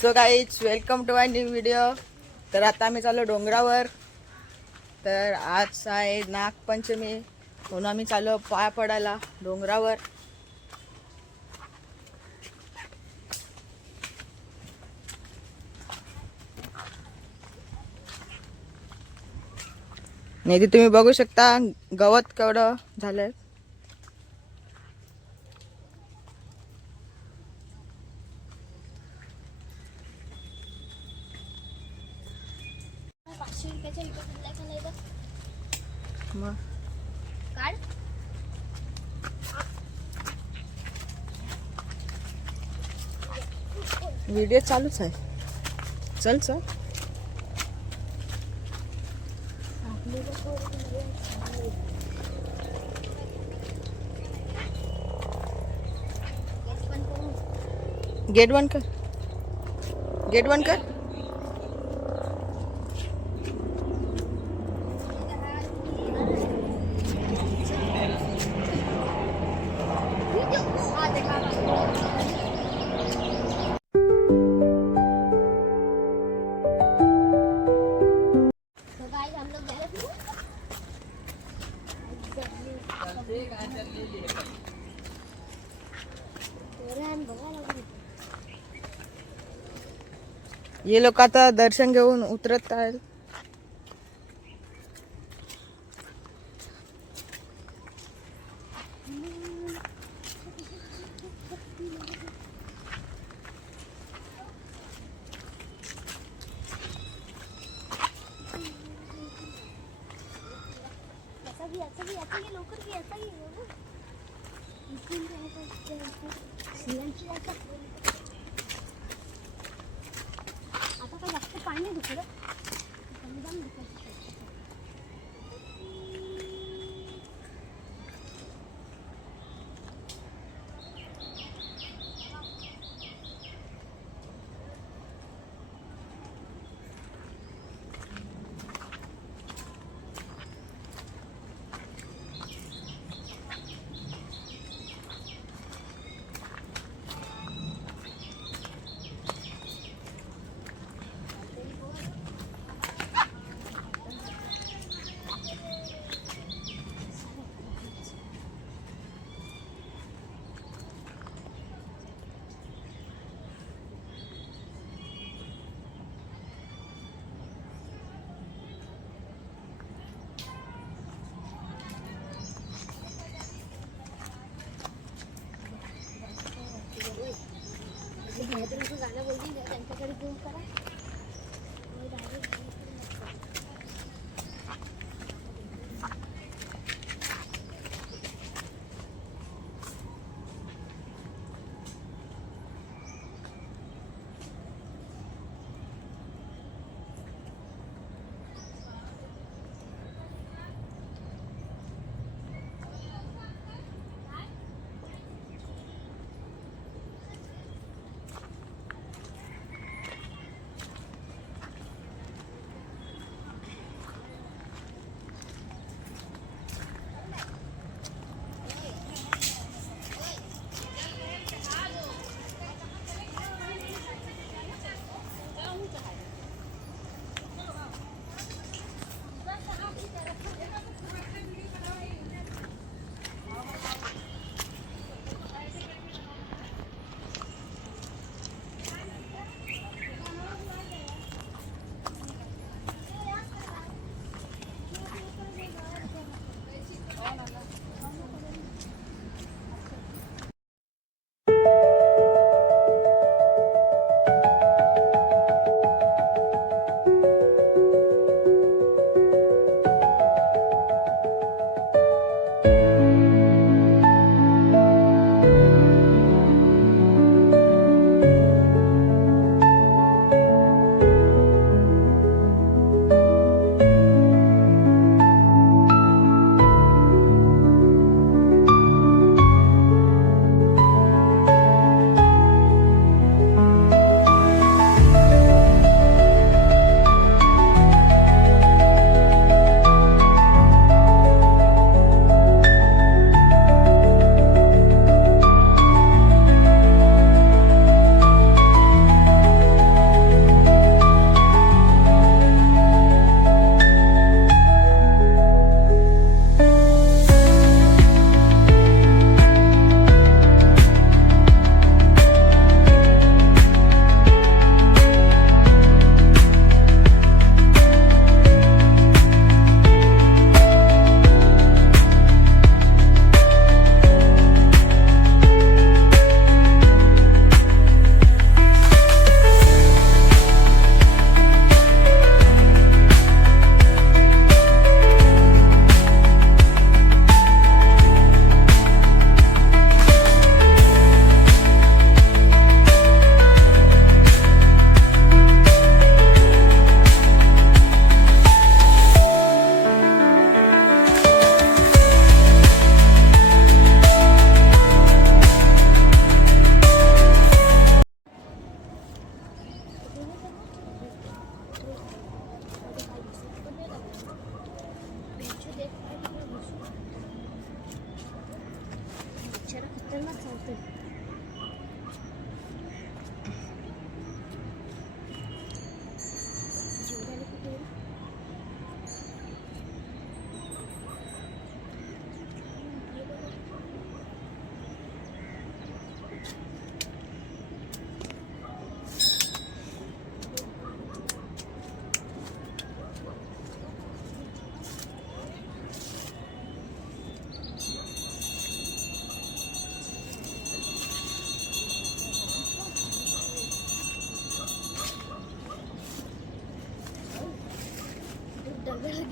So guys welcome to my new video. तर आता आम्ही चाललो डोंगरावर. तर आज आहे नागपंचमी म्हणून आम्ही चाललो पाया पडायला डोंगरावर. नाही तुम्ही बघू शकता गवत केवढं झालंय. मग व्हिडिओ चालूच आहे. चल चल. गेट बंद कर. गेट बंद कर. ये लोक आता दर्शन घेऊन उतरत आहेत. आता काय जास्त पाणी दुखलं. गाणं बोलली त्यांच्याकडे घेऊन करा.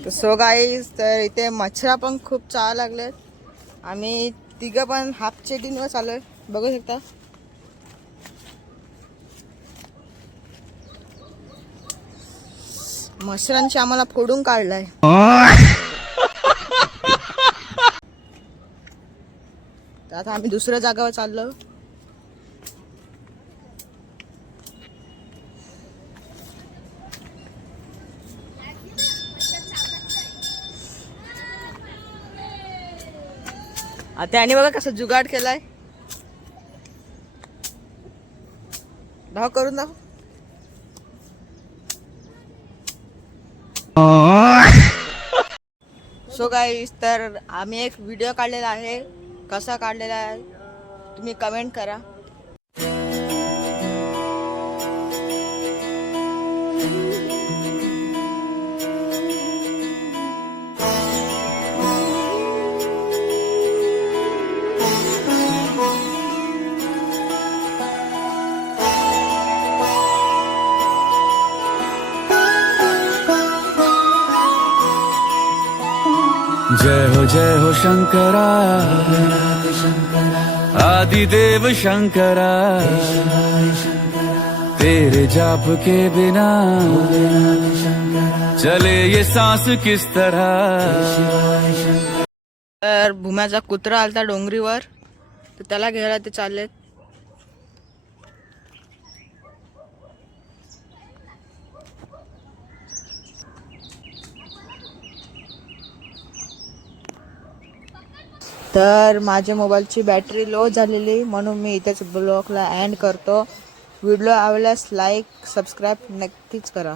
तर सो गाईस, तर इथे मच्छरा पण खूप चावा लागलेत. आम्ही तिघं पण हाफ चेटींवर चाललोय, बघू शकता. मच्छरांची आम्हाला फोडून काढलाय. तर आता आम्ही दुसऱ्या जागावर चाललो. आता आणि बघा कसं जुगाड केलाय. धाव करून दाव. सो गाईस, तर आम्ही एक व्हिडिओ काढलेला आहे. कसा काढलेला आहे तुम्ही कमेंट करा. जय हो शंकरा आदिदेव शंकरा तेरे जाप के बिना चले ये सांस किस तरह. तर भूम्याचा कुत्रा आलता डोंगरीवर, तर त्याला घ्यायला ते चाललेत. तर माझ्या मोबाईलची बॅटरी लो झालेली, म्हणून मी इथेच ब्लॉगला एंड करतो. व्हिडिओ आवडल्यास लाईक सबस्क्राईब नक्कीच करा.